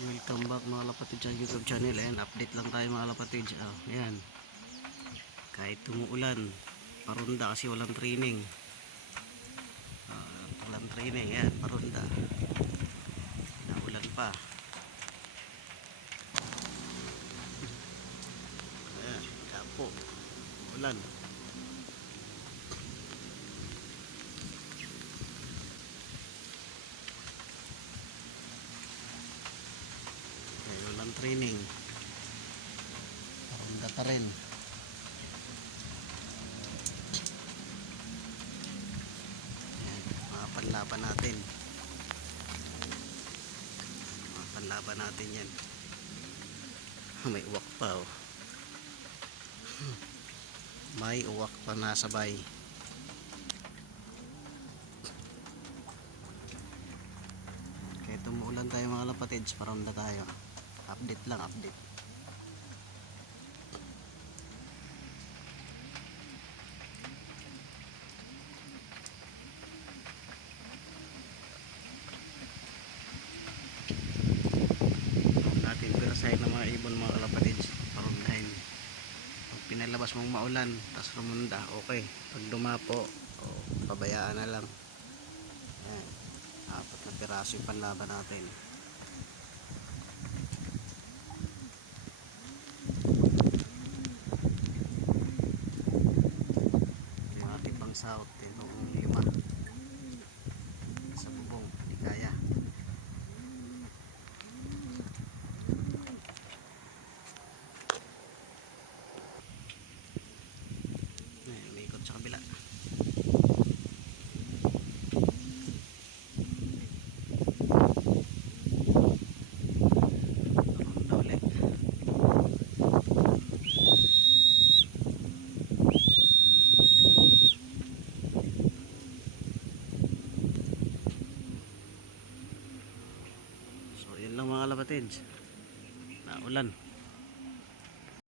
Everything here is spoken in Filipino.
Welcome back mga lapatid sa YouTube channel. Ayan, update lang tayo mga lapatid. Ayan, kahit tumuulan, parunda kasi walang training. Walang training, ayan, parunda. Naulan pa. Ayan, kapo, ulan. Ayan, walang training. Parunda pa rin. Panlaban natin, mga panlaban natin yan. May uwak pa, oh. May uwak pa nasabay. Kaya tumuulan tayo mga lapatids, parunda tayo. Update lang, update. Natin pirasahin ng mga ibon mga kalapatids, parundahin. Pag pinalabas mong maulan tapos rumunda, okay. Pag dumapo, pabayaan na lang. Ayan, 4 na piraso yung panlaban natin. Yung ating pang south, itong 5 sa bubong, hindi kaya. May ikot sa kabila. Parunda ulit. So yun lang mga kalapatids, naulan.